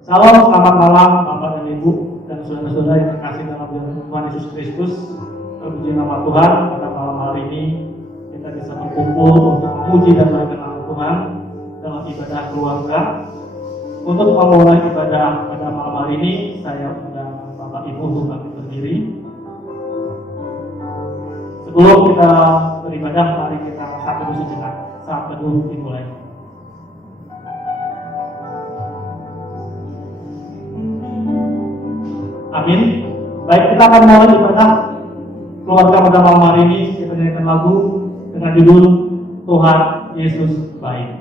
Salam, selamat malam Bapak dan Ibu dan saudara-saudara yang terkasih dalam Tuhan Yesus Kristus. Terpuji nama Tuhan, pada malam hari ini kita bisa berkumpul untuk memuji dan menaikkan nama Tuhan dalam ibadah keluarga. Untuk memulai ibadah pada malam hari ini, saya undang Bapak Ibu untuk bangkit berdiri. Sebelum kita beribadah, mari kita saat teduh sejenak. Saat teduh dimulai. Amin. Baik, kita akan mulai ibadah keluarga pada malam hari ini. Kita nyanyikan lagu dengan judul Tuhan Yesus Baik.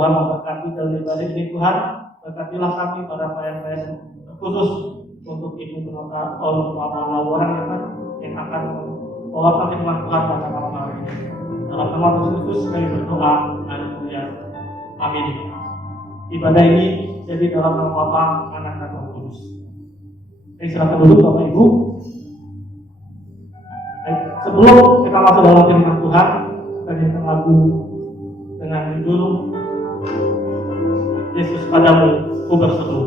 Tuhan memberkati dalam ibadah ini. Tuhan, berkatilah kami pada pelayan-pelayan khusus untuk Ibu Penata orang yang akan membawakan firman Tuhan pada malam hari ini. Dalam nama Tuhan Yesus kami berdoa. Haleluya. Amin. Ibadah ini jadi dalam nama Bapa, Anak dan Roh Kudus. Silakan duduk Bapak Ibu. Sebelum kita masuk dalam firman Tuhan, kita nyanyikan lagu dengan judul Yesus padamu ku berseru.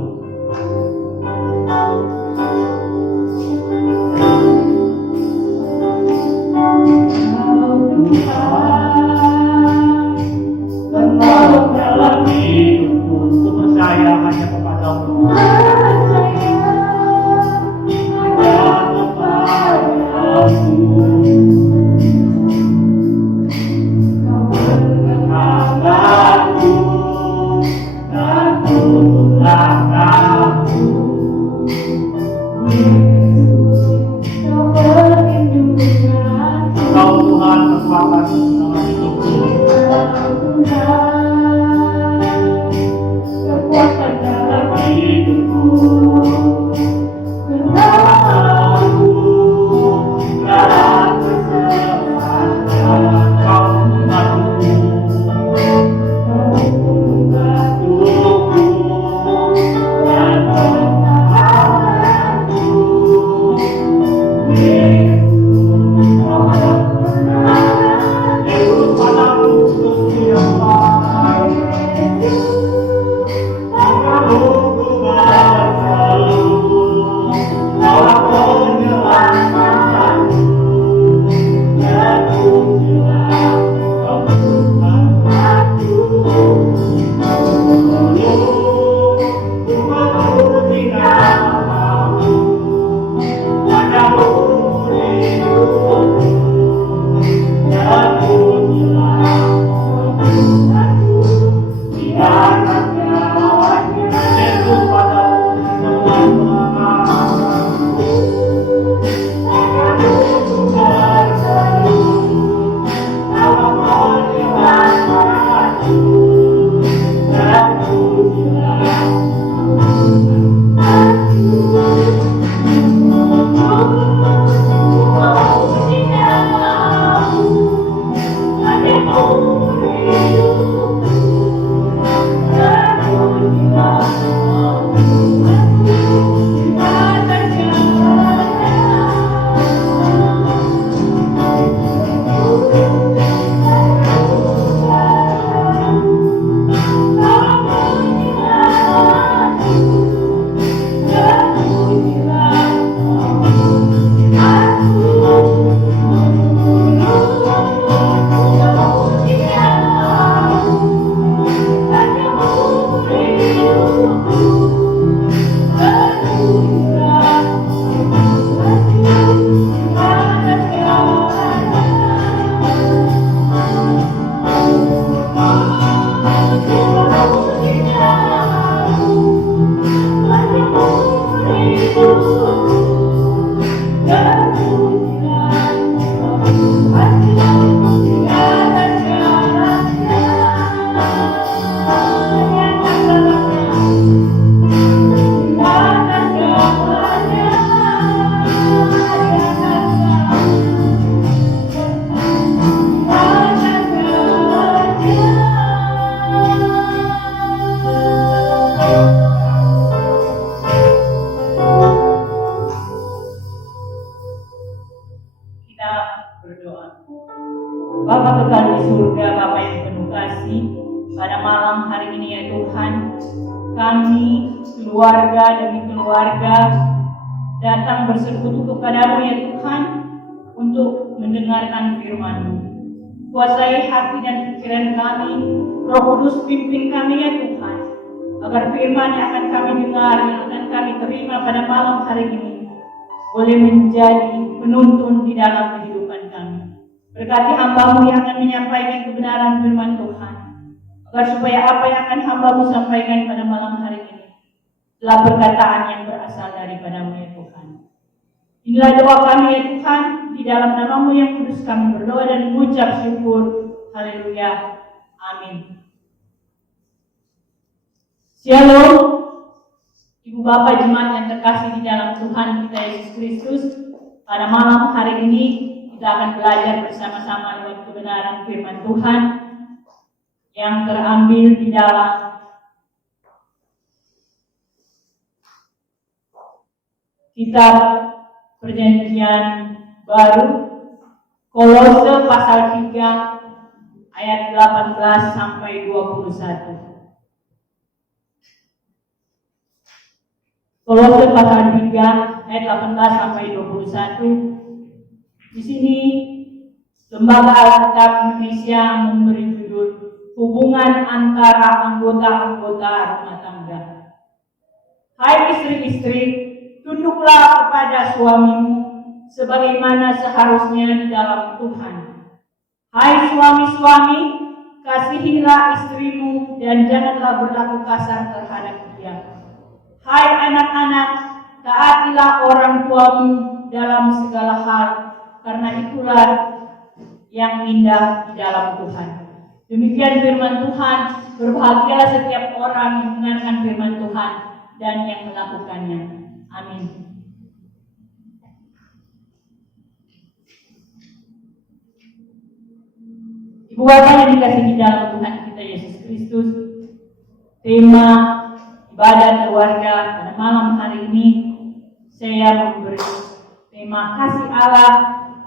Menolong dalam hidupku, ku percaya hanya kepadamu. Nah, Bapa kekal di surga, Bapa yang penuh kasih, pada malam hari ini ya Tuhan, kami keluarga demi keluarga datang bersekutu kepadamu ya Tuhan untuk mendengarkan firman-Mu. Kuasai hati dan pikiran kami, Roh Kudus pimpin kami ya Tuhan, agar firman yang akan kami dengar, yang akan kami terima pada malam hari ini boleh menjadi penuntun di dalam kehidupan kami. Berkati hamba-Mu yang akan menyampaikan kebenaran firman Tuhan, agar supaya apa yang akan hamba-Mu sampaikan pada malam hari ini adalah perkataan yang berasal daripada-Mu ya Tuhan. Inilah doa kami ya Tuhan, di dalam nama-Mu yang kudus kami berdoa dan mengucap syukur. Haleluya. Amin. Shalom. Ibu Bapak jemaat yang terkasih di dalam Tuhan kita Yesus Kristus, pada malam hari ini kita akan belajar bersama-sama lewat kebenaran firman Tuhan yang terambil di dalam kitab Perjanjian Baru, Kolose pasal 3 ayat 18 sampai 21. Kolose pasal 3 ayat 18 sampai 21. Di sini Lembaga Alkitab Indonesia memberi judul hubungan antara anggota-anggota rumah tangga. Hai istri-istri, tunduklah kepada suamimu sebagaimana seharusnya di dalam Tuhan. Hai suami-suami, kasihilah istrimu dan janganlah berlaku kasar terhadap dia. Hai anak-anak, taatilah orang tuamu dalam segala hal, karena itulah yang indah di dalam Tuhan. Demikian firman Tuhan. Berbahagialah setiap orang yang mendengarkan firman Tuhan dan yang melakukannya. Amin. Ibu bapak yang dikasihi di dalam Tuhan kita Yesus Kristus, tema ibadah keluarga pada malam hari ini saya memberi tema kasih Allah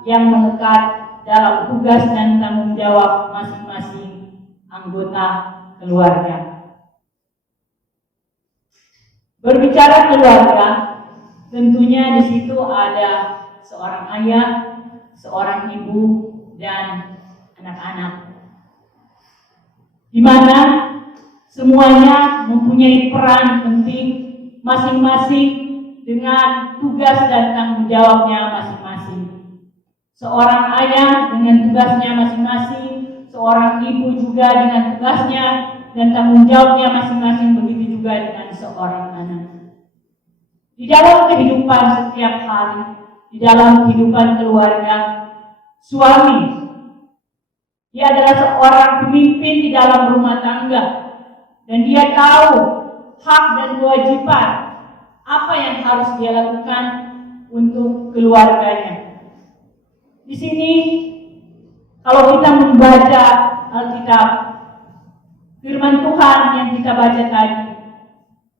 yang melekat dalam tugas dan tanggung jawab masing-masing anggota keluarga. Berbicara keluarga, tentunya di situ ada seorang ayah, seorang ibu, dan anak-anak, di mana semuanya mempunyai peran penting masing-masing dengan tugas dan tanggung jawabnya masing-masing. Seorang ayah dengan tugasnya masing-masing, seorang ibu juga dengan tugasnya dan tanggung jawabnya masing-masing, begitu juga dengan seorang anak. Di dalam kehidupan setiap hari, di dalam kehidupan keluarga, suami, dia adalah seorang pemimpin di dalam rumah tangga, dan dia tahu hak dan kewajiban apa yang harus dia lakukan untuk keluarganya. Di sini, kalau kita membaca Alkitab, firman Tuhan yang kita baca tadi,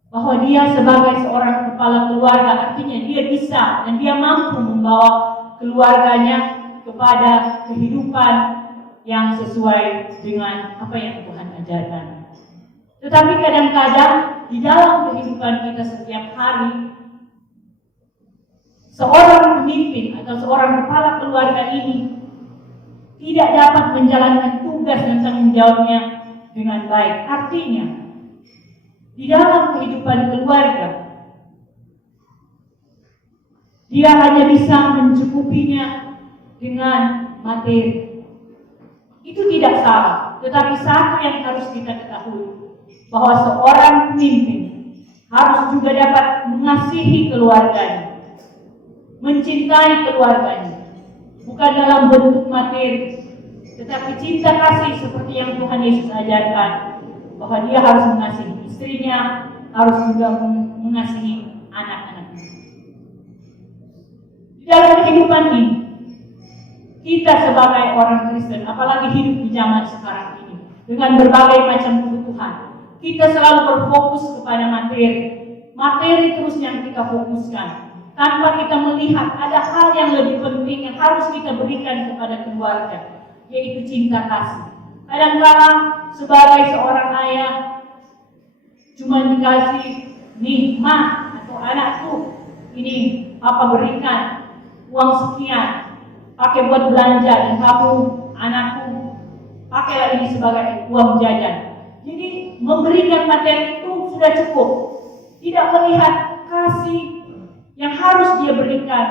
bahwa dia sebagai seorang kepala keluarga, artinya dia bisa dan dia mampu membawa keluarganya kepada kehidupan yang sesuai dengan apa yang Tuhan ajarkan. Tetapi kadang-kadang di dalam kehidupan kita setiap hari, seorang pemimpin atau seorang kepala keluarga ini tidak dapat menjalankan tugas dan tanggung jawabnya dengan baik. Artinya, di dalam kehidupan keluarga, dia hanya bisa mencukupinya dengan materi. Itu tidak salah, tetapi satu yang harus kita ketahui, bahwa seorang pemimpin harus juga dapat mengasihi keluarganya, mencintai keluarganya, bukan dalam bentuk materi, tetapi cinta kasih seperti yang Tuhan Yesus ajarkan, bahwa dia harus mengasihi istrinya, harus juga mengasihi anak-anaknya. Di dalam kehidupan ini, kita sebagai orang Kristen, apalagi hidup di zaman sekarang ini, dengan berbagai macam kebutuhan, kita selalu berfokus kepada materi. Materi terus yang kita fokuskan, tanpa kita melihat ada hal yang lebih penting yang harus kita berikan kepada keluarga. yaitu cinta kasih. Kadang-kala sebagai seorang ayah cuma dikasih, nih ma atau anakku, ini papa berikan uang sekian, pakai buat belanja, dan kamu anakku pakailah ini sebagai uang jajan. Jadi memberikan materi itu sudah cukup, tidak melihat kasih yang harus dia berikan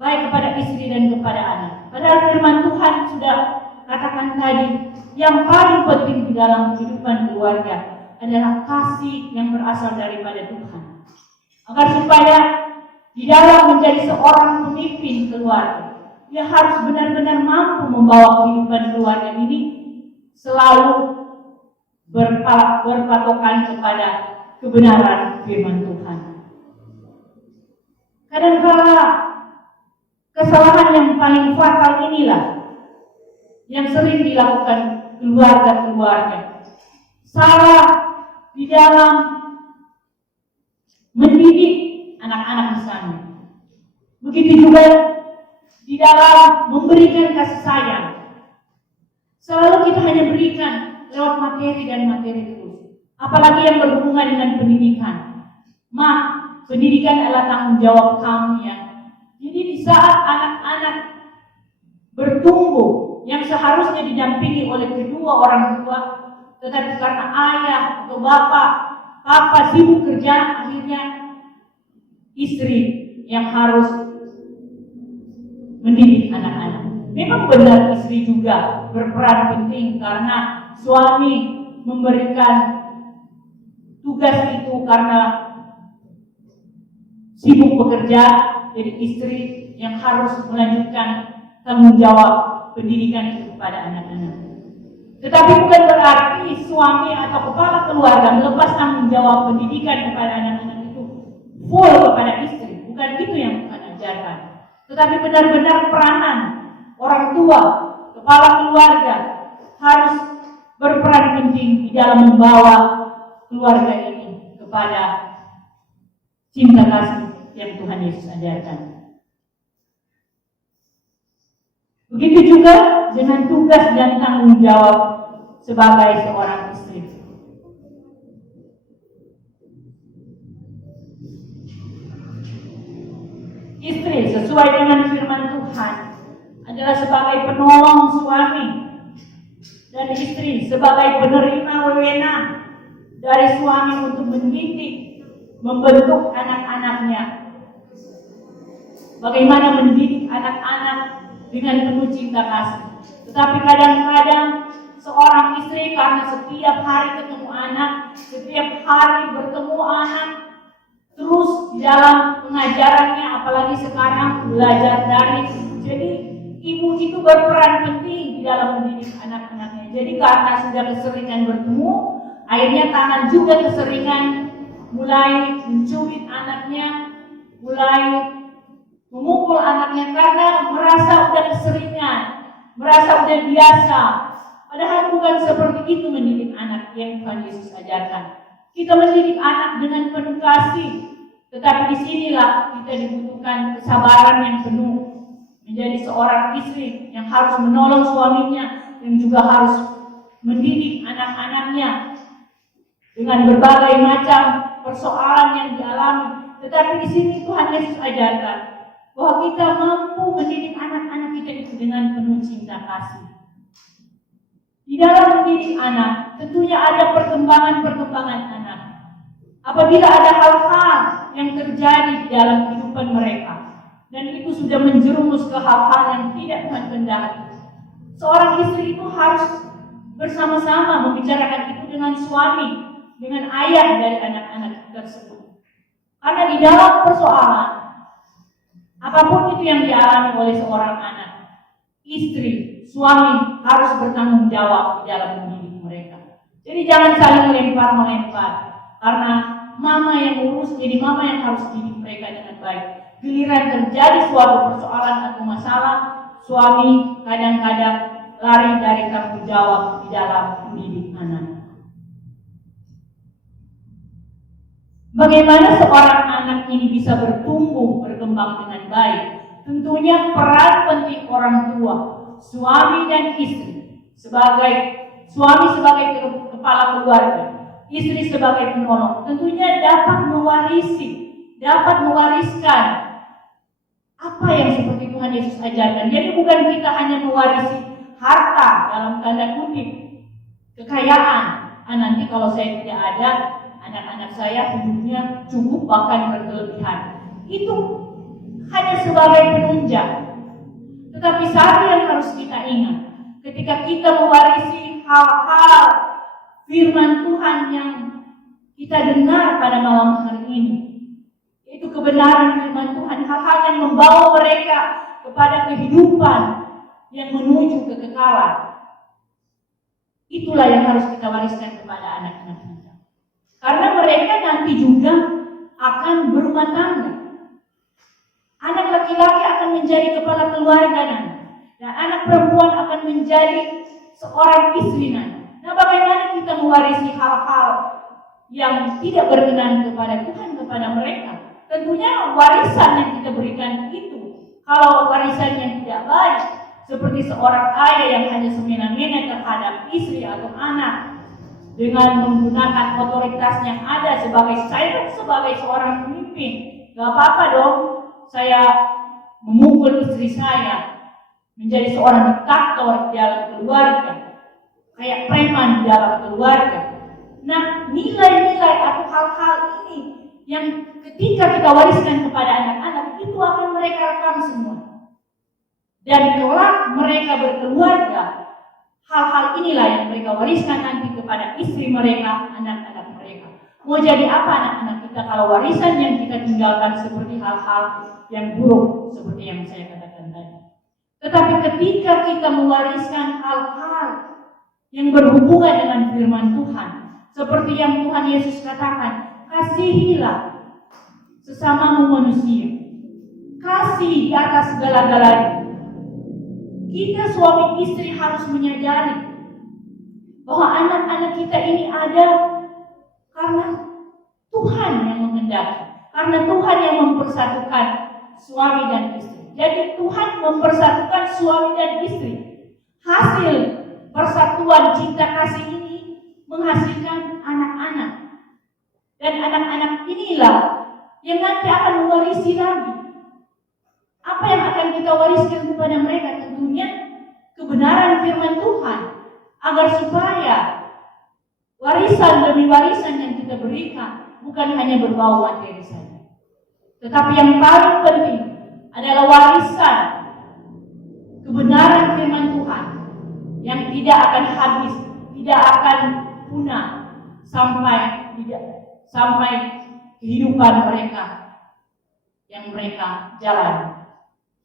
baik kepada istri dan kepada anak. Padahal firman Tuhan sudah katakan tadi, yang paling penting di dalam kehidupan keluarga adalah kasih yang berasal daripada Tuhan. Agar supaya di dalam menjadi seorang pemimpin keluarga, dia harus benar-benar mampu membawa kehidupan keluarga ini selalu berpatokan kepada kebenaran firman Tuhan. Kadang-kala kesalahan yang paling fatal inilah yang sering dilakukan keluarga-keluarga. Salah di dalam mendidik anak-anak misalnya. Begitu juga di dalam memberikan kasih sayang. Selalu kita hanya berikan lewat materi dan materi terus. Apalagi yang berhubungan dengan pendidikan. Pendidikan adalah tanggung jawab kamu ya. Jadi di saat anak-anak bertumbuh yang seharusnya didampingi oleh kedua orang tua, tetapi karena ayah atau papa sibuk kerja, akhirnya istri yang harus mendidik anak-anak. Memang benar istri juga berperan penting karena suami memberikan tugas itu karena sibuk bekerja, jadi istri yang harus melanjutkan tanggung jawab pendidikan itu kepada anak-anak. Tetapi bukan berarti suami atau kepala keluarga melepas tanggung jawab pendidikan kepada anak-anak itu full kepada istri. Bukan itu yang Tuhan ajarkan. Tetapi benar-benar peranan orang tua, kepala keluarga harus berperan penting di dalam membawa keluarga ini kepada cinta kasih yang Tuhan Yesus ajarkan. Begitu juga dengan tugas dan tanggung jawab sebagai seorang istri. Istri sesuai dengan firman Tuhan adalah sebagai penolong suami, dan istri sebagai penerima wewenang dari suami untuk mendidik, membentuk anak-anaknya. Bagaimana mendidik anak-anak dengan penuh cinta kasih. Tetapi kadang-kadang seorang istri karena setiap hari ketemu anak, setiap hari bertemu anak, terus di dalam pengajarannya, apalagi sekarang belajar daring, jadi ibu itu berperan penting di dalam mendidik anak-anaknya. Jadi karena sudah keseringan bertemu, akhirnya tangan juga keseringan mulai mencubit anaknya, mulai memukul anaknya karena merasa udah keseringan, merasa udah biasa. Padahal bukan seperti itu mendidik anak yang Tuhan Yesus ajarkan. Kita mendidik anak dengan penuh kasih, tetapi disinilah kita dibutuhkan kesabaran yang penuh menjadi seorang istri yang harus menolong suaminya dan juga harus mendidik anak-anaknya dengan berbagai macam persoalan yang dialami. Tetapi di sini Tuhan Yesus ajarkan bahwa kita mampu mendidik anak-anak kita itu dengan penuh cinta kasih. Di dalam mendidik anak, tentunya ada perkembangan-perkembangan anak. Apabila ada hal-hal yang terjadi di dalam kehidupan mereka, dan itu sudah menjerumus ke hal-hal yang tidak Tuhan kehendaki, seorang istri itu harus bersama-sama membicarakan itu dengan suami, dengan ayah dari anak-anak tersebut. Karena di dalam persoalan, apapun itu yang dialami oleh seorang anak, istri, suami harus bertanggung jawab di dalam mendidik mereka. Jadi jangan saling melempar-melempar, karena mama yang urus, jadi mama yang harus didik mereka dengan baik. Giliran terjadi suatu persoalan atau masalah, suami kadang-kadang lari dari tanggung jawab di dalam mendidik anak. Bagaimana seorang anak ini bisa bertumbuh, berkembang dengan baik? Tentunya peran penting orang tua. suami dan istri suami sebagai kepala keluarga, istri sebagai penolong, tentunya dapat mewariskan apa yang seperti Tuhan Yesus ajarkan. Jadi bukan kita hanya mewarisi harta dalam tanda kutip, kekayaan. Nanti kalau saya tidak ada, anak-anak saya hidupnya cukup bahkan berkelebihan. Itu hanya sebagai penunjang. Tetapi satu yang harus kita ingat, ketika kita mewarisi hal-hal firman Tuhan yang kita dengar pada malam hari ini, itu kebenaran firman Tuhan, hal-hal yang membawa mereka kepada kehidupan yang menuju kekekalan. Itulah yang harus kita wariskan kepada anak-anak kita. Karena mereka nanti juga akan berumah tangga. Anak laki-laki akan menjadi kepala keluarga nanti, dan anak perempuan akan menjadi seorang istri nanti. Nah, bagaimana kita mewarisi hal-hal yang tidak berkenan kepada Tuhan kepada mereka? Tentunya warisan yang kita berikan itu, kalau warisan yang tidak baik, seperti seorang ayah yang hanya semena-mena terhadap istri atau anak dengan menggunakan otoritas yang ada sebagai seorang pemimpin, gak apa-apa dong saya memukul istri saya, menjadi seorang diktator di dalam keluarga, kayak preman di dalam keluarga. Nah, nilai-nilai atau hal-hal ini yang ketika kita wariskan kepada anak-anak, itu akan mereka rekam semua. Dan kelak mereka berkeluarga, hal-hal inilah yang mereka wariskan nanti kepada istri mereka, anak-anak mereka. Mau jadi apa anak-anak kita kalau warisan yang kita tinggalkan seperti hal-hal yang buruk seperti yang saya katakan tadi. Tetapi ketika kita mewariskan hal-hal yang berhubungan dengan firman Tuhan, seperti yang Tuhan Yesus katakan, kasihilah sesamamu manusia, kasih di atas segala-galanya. Kita suami istri harus menyadari bahwa anak-anak kita ini ada karena Tuhan yang menghendaki, karena Tuhan yang mempersatukan suami dan istri. Jadi Tuhan mempersatukan suami dan istri. Hasil persatuan cinta kasih ini menghasilkan anak-anak. Dan anak-anak inilah yang nanti akan mewarisi lagi. Apa yang akan kita wariskan kepada mereka? Tentunya kebenaran firman Tuhan, agar supaya warisan demi warisan yang kita berikan bukan hanya berbau materi saja, tetapi yang paling penting adalah warisan kebenaran firman Tuhan yang tidak akan habis, tidak akan punah sampai kehidupan mereka yang mereka jalani.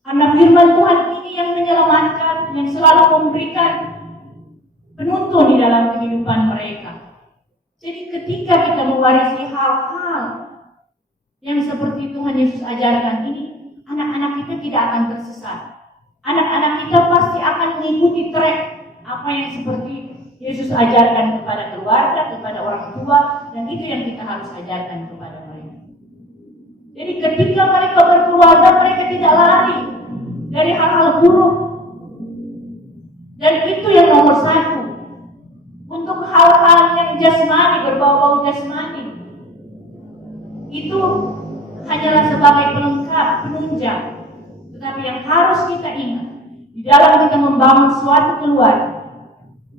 Karena firman Tuhan ini yang menyelamatkan, yang selalu memberikan penuntun di dalam kehidupan mereka. Jadi ketika kita mewarisi hal-hal yang seperti Tuhan Yesus ajarkan ini, anak-anak kita tidak akan tersesat. Anak-anak kita pasti akan mengikuti track apa yang seperti Yesus ajarkan kepada keluarga, kepada orang tua, dan itu yang kita harus ajarkan kepada mereka. Jadi ketika mereka berkeluarga, mereka tidak lari dari hal-hal buruk. Dan itu yang nomor satu. Untuk hal-hal yang jasmani, berbau-bau jasmani, itu hanyalah sebagai pelengkap, penunjang. Tetapi yang harus kita ingat, di dalam kita membangun suatu keluarga,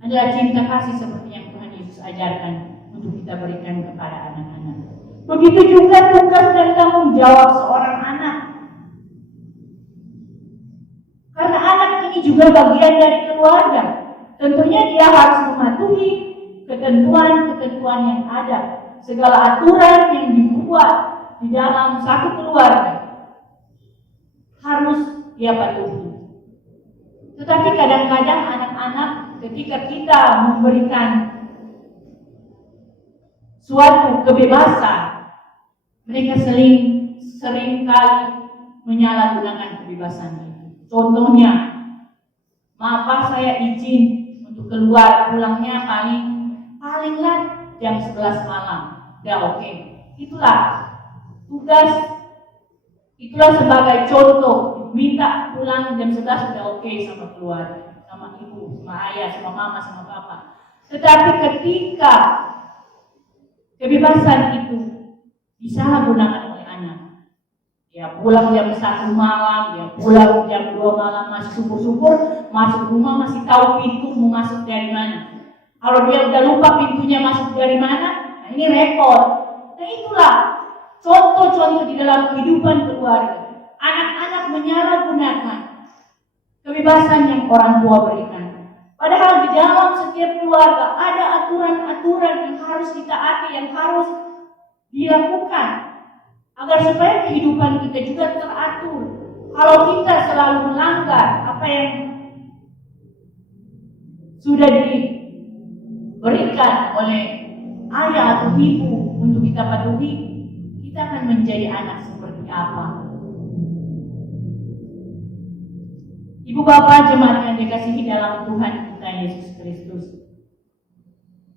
adalah cinta kasih seperti yang Tuhan Yesus ajarkan untuk kita berikan kepada anak-anak. Begitu juga tugas dan tanggung jawab seorang anak. Karena anak ini juga bagian dari keluarga. Tentunya dia harus mematuhi ketentuan-ketentuan yang ada. Segala aturan yang dibuat di dalam satu keluarga harus dia patuhi. Tetapi kadang-kadang anak-anak ketika kita memberikan suatu kebebasan, mereka sering kali menyalahgunakan kebebasan itu. Contohnya, maaf Pak, saya izin untuk keluar, pulangnya paling jam 11 malam. Ya oke. Itulah tugas, itulah sebagai contoh, minta pulang jam 11 sudah oke sama keluarga, sama ibu, sama ayah, sama mama, sama papa. Tetapi ketika kebebasan itu disalahgunakan oleh anak, dia pulang jam 1 malam, dia pulang jam 2 malam, masih syukur-syukur masuk rumah masih tahu pintu mau masuk dari mana. Kalau dia udah lupa pintunya masuk dari mana, nah ini repot. Nah itulah contoh-contoh di dalam kehidupan keluarga. Anak-anak menyalahgunakan kebebasan yang orang tua berikan. Padahal di dalam setiap keluarga ada aturan-aturan yang harus ditaati, yang harus dilakukan agar supaya kehidupan kita juga teratur. Kalau kita selalu melanggar apa yang sudah diberikan oleh ayah atau ibu untuk kita patuhi, kita akan menjadi anak seperti apa? Ibu bapak jemaat yang dikasihi dalam Tuhan kita Yesus Kristus,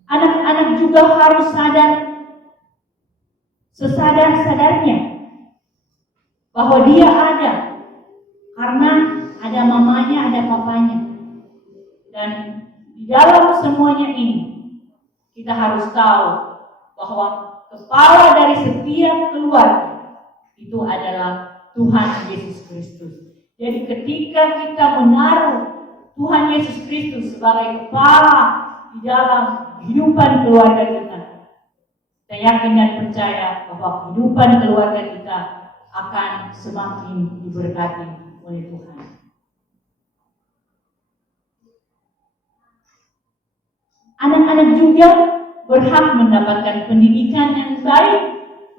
anak-anak juga harus sadar, sesadar-sadarnya bahwa dia ada karena ada mamanya, ada papanya. Dan di dalam semuanya ini kita harus tahu bahwa kepala dari setiap keluarga itu adalah Tuhan Yesus Kristus. Jadi ketika kita menaruh Tuhan Yesus Kristus sebagai kepala di dalam kehidupan keluarga kita, saya yakin dan percaya bahwa kehidupan keluarga kita akan semakin diberkati oleh Tuhan. Anak-anak juga berhak mendapatkan pendidikan yang baik,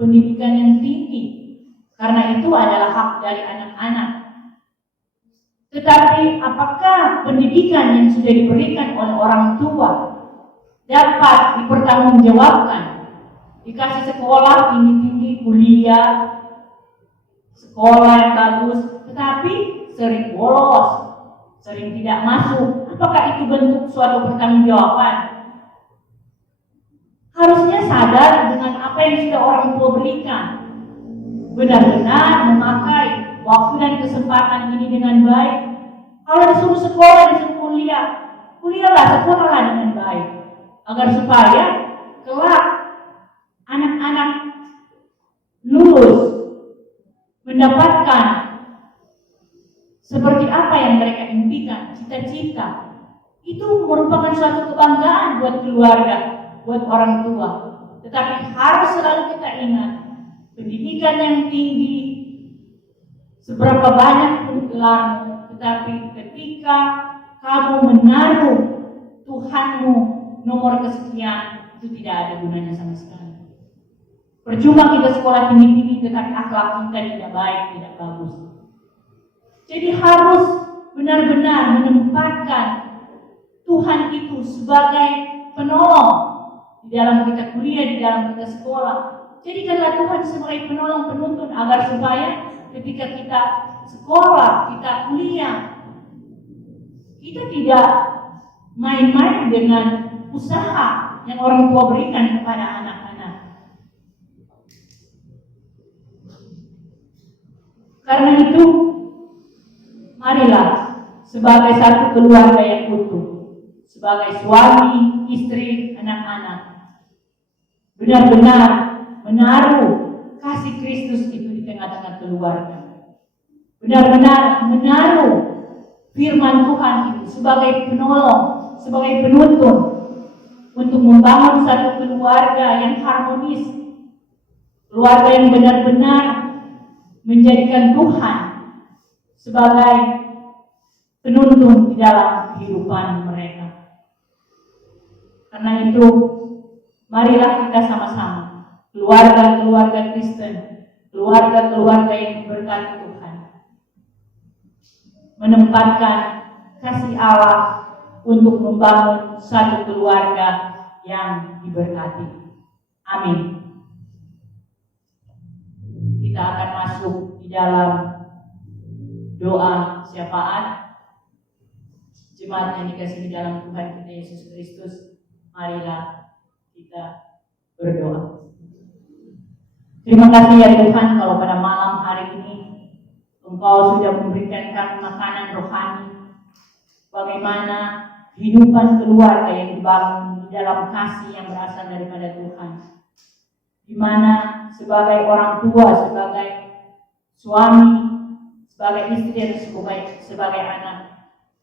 pendidikan yang tinggi, karena itu adalah hak dari anak-anak. Tetapi apakah pendidikan yang sudah diberikan oleh orang tua dapat dipertanggungjawabkan? Dikasih sekolah tinggi-tinggi, kuliah, sekolah yang bagus, tetapi sering bolos, sering tidak masuk. Apakah itu bentuk suatu pertanggungjawaban? Harusnya sadar dengan apa yang sudah orang tua berikan, benar-benar memakai waktu dan kesempatan ini dengan baik. Kalau disuruh sekolah, disuruh kuliah, kuliahlah, sekolahlah dengan baik, agar supaya kelak anak-anak lulus mendapatkan seperti apa yang mereka impikan, cita-cita. Itu merupakan suatu kebanggaan buat keluarga, buat orang tua. Tetapi harus selalu kita ingat, pendidikan yang tinggi, seberapa banyak pun gelarmu, tetapi ketika kamu menaruh Tuhanmu nomor kesekian, itu tidak ada gunanya sama sekali. Percuma kita sekolah tinggi-tinggi, tetapi akhlak kita tidak baik, tidak bagus. Jadi harus benar-benar menempatkan Tuhan itu sebagai penolong di dalam kita kuliah, di dalam kita sekolah. Jadikanlah Tuhan sebagai penolong penuntun agar supaya ketika kita sekolah, kita kuliah, kita tidak main-main dengan usaha yang orang tua berikan kepada anak-anak. Karena itu, marilah sebagai satu keluarga yang utuh, sebagai suami, istri, anak-anak, benar-benar menaruh kasih Kristus itu di tengah-tengah keluarga. Benar-benar menaruh firman Tuhan itu sebagai penolong, sebagai penuntun untuk membangun satu keluarga yang harmonis, keluarga yang benar-benar menjadikan Tuhan sebagai penuntun di dalam kehidupan mereka. Karena itu, marilah kita sama-sama, keluarga-keluarga Kristen, keluarga-keluarga yang diberkati Tuhan, menempatkan kasih Allah untuk membangun satu keluarga yang diberkati. Amin. Kita akan masuk di dalam doa syafaat. Jemaat yang dikasihi dalam Tuhan kita Yesus Kristus, marilah kita berdoa. Terima kasih ya Tuhan, kalau pada malam hari ini Engkau sudah memberikan kami makanan rohani. Bagaimana kehidupan keluarga yang dibangun di dalam kasih yang berasal daripada Tuhan. Di mana sebagai orang tua, sebagai suami, sebagai istri dan sebagai anak,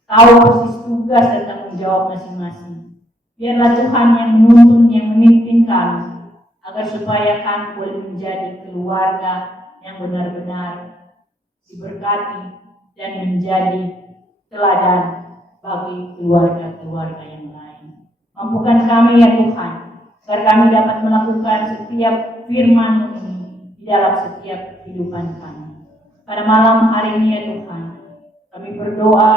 tahu persis tugas dan tanggung jawab masing-masing. Biarlah Tuhan yang menuntun, yang memimpin kami, agar supaya kami boleh menjadi keluarga yang benar-benar diberkati dan menjadi teladan bagi keluarga-keluarga yang lain. Mampukan kami ya Tuhan, agar kami dapat melakukan setiap firman ini di dalam setiap kehidupan kami. Pada malam hari ini ya Tuhan, kami berdoa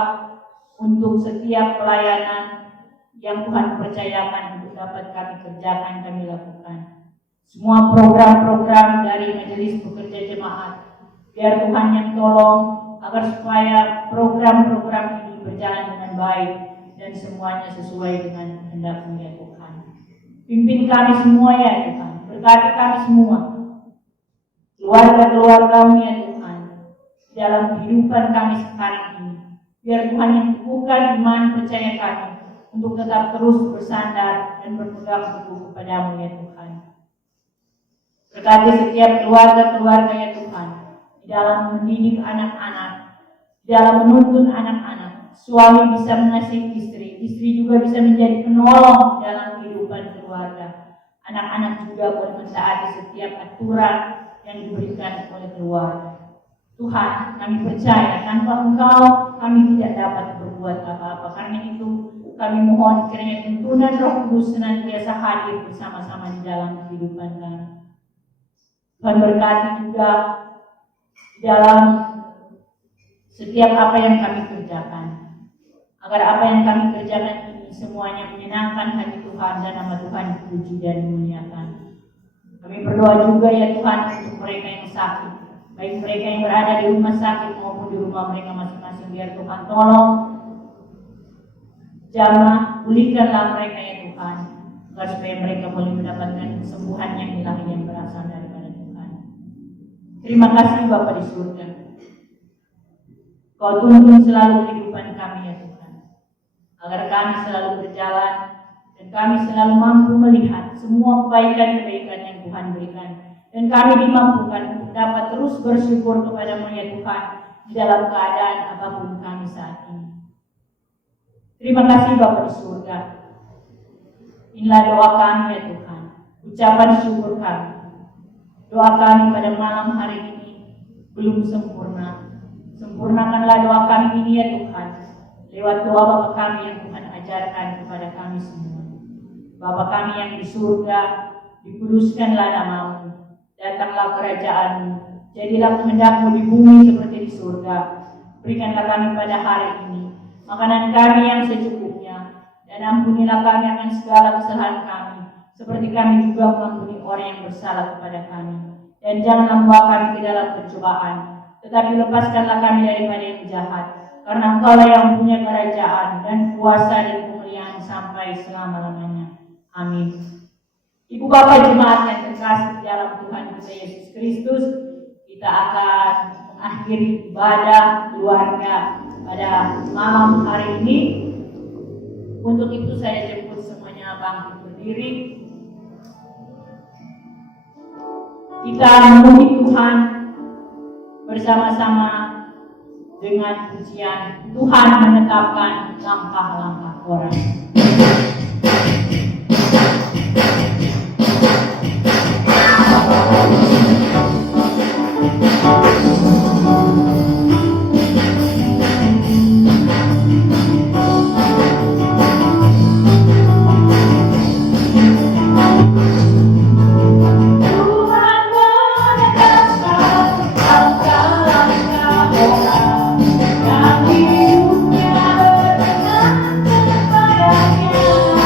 untuk setiap pelayanan yang Tuhan percayakan untuk dapat kami kerjakan, kami lakukan. Semua program-program dari Majelis Pekerja Jemaat, biar Tuhan yang tolong agar supaya program-program ini berjalan dengan baik dan semuanya sesuai dengan kehendak-Mu ya Tuhan. Pimpin kami semua ya Tuhan, berkati kami semua, keluarga-keluarga-Mu ya Tuhan, dalam kehidupan kami sekarang ini. Biar Tuhan yang teguhkan iman percaya kami untuk tetap terus bersandar dan berpegang teguh kepada-Mu ya Tuhan. Berkati setiap keluarga-keluarga ya Tuhan, di dalam mendidik anak-anak, di dalam menuntun anak-anak. Suami bisa mengasihi istri, istri juga bisa menjadi penolong dalam kehidupan keluarga. Anak-anak juga boleh mentaati setiap aturan yang diberikan oleh keluarga. Tuhan, kami percaya tanpa Engkau kami tidak dapat berbuat apa-apa. Karena itu kami mohon kiranya tuntunan Roh Kudus senantiasa hadir bersama-sama di dalam kehidupan kami. Tuhan berkati juga di dalam setiap apa yang kami kerjakan, agar apa yang kami kerjakan ini semuanya menyenangkan hati Tuhan dan nama Tuhan dipuji dan dimuliakan. Kami berdoa juga ya Tuhan untuk mereka yang sakit, baik mereka yang berada di rumah sakit maupun di rumah mereka masing-masing. Biar Tuhan tolong jamah, pulihkanlah mereka ya Tuhan, agar supaya mereka boleh mendapatkan kesembuhan yang ilahi yang berasal daripada Tuhan. Terima kasih Bapa di surga. Kau tuntun selalu kehidupan kami ya Tuhan, agar kami selalu berjalan dan kami selalu mampu melihat semua kebaikan-kebaikan yang Tuhan berikan, dan kami dimampukan untuk dapat terus bersyukur kepada-Mu ya Tuhan di dalam keadaan apapun kami saat ini. Terima kasih Bapa di surga. Inilah doa kami ya Tuhan, ucapan syukur kami. Doa kami pada malam hari ini belum sempurna. Sempurnakanlah doa kami ini ya Tuhan, lewat doa Bapa kami yang Tuhan ajarkan kepada kami semua. Bapa kami yang di surga, dikuduskanlah nama-Mu, datanglah kerajaan-Mu, jadilah kehendak-Mu di bumi seperti di surga. Berikanlah kami pada hari ini makanan kami yang secukupnya, dan ampunilah kami akan segala kesalahan kami, seperti kami juga mengampuni orang yang bersalah kepada kami. Dan janganlah membawa kami ke dalam pencobaan, tetapi lepaskanlah kami daripada yang jahat, karena Engkau-Lah yang punya kerajaan dan kuasa dan kemuliaan sampai selama-lamanya. Amin. Ibu Bapak jemaat yang terkasih di dalam Tuhan kita Yesus Kristus, kita akan mengakhiri ibadah keluarga pada malam hari ini. Untuk itu saya jemput semuanya bangkit berdiri. Kita memuji Tuhan bersama-sama dengan pujian Tuhan menetapkan langkah-langkah orang. Yang hidupnya berkenan kepadanya.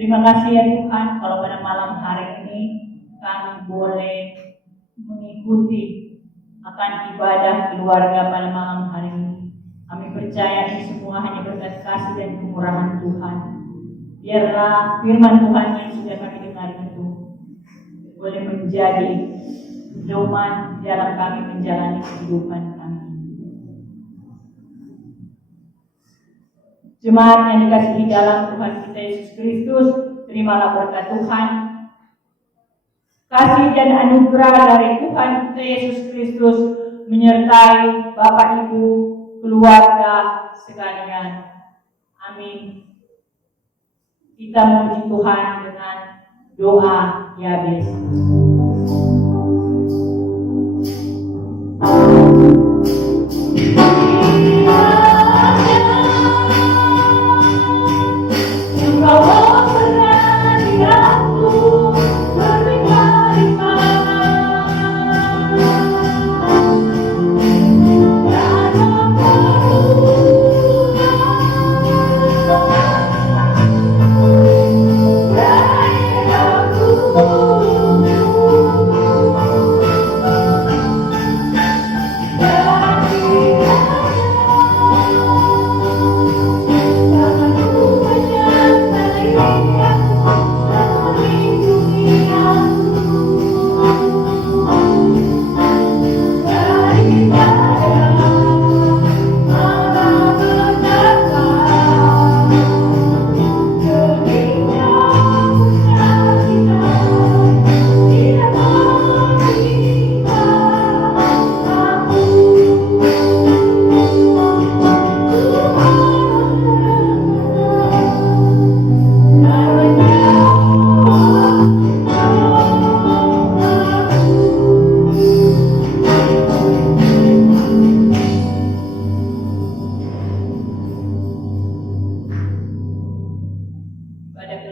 Terima kasih ya Tuhan kalau pada malam hari ini kami boleh mengikuti akan ibadah keluarga pada malam hari ini. Kami percaya ini semua hanya berkat kasih dan kemurahan Tuhan. Biarlah firman Tuhan yang sudah kami dengar itu boleh menjadi pedoman dalam kami menjalani kehidupan kami. Jemaat yang dikasihi dalam Tuhan kita Yesus Kristus, terimalah berkat Tuhan. Kasih dan anugerah dari Tuhan kita Yesus Kristus menyertai Bapak Ibu, keluarga sekalian. Amin. Kita memuji Tuhan dengan doa Yabes.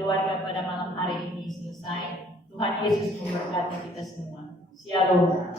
Keluarga pada malam hari ini selesai. Tuhan Yesus memberkati kita semua. Shalom.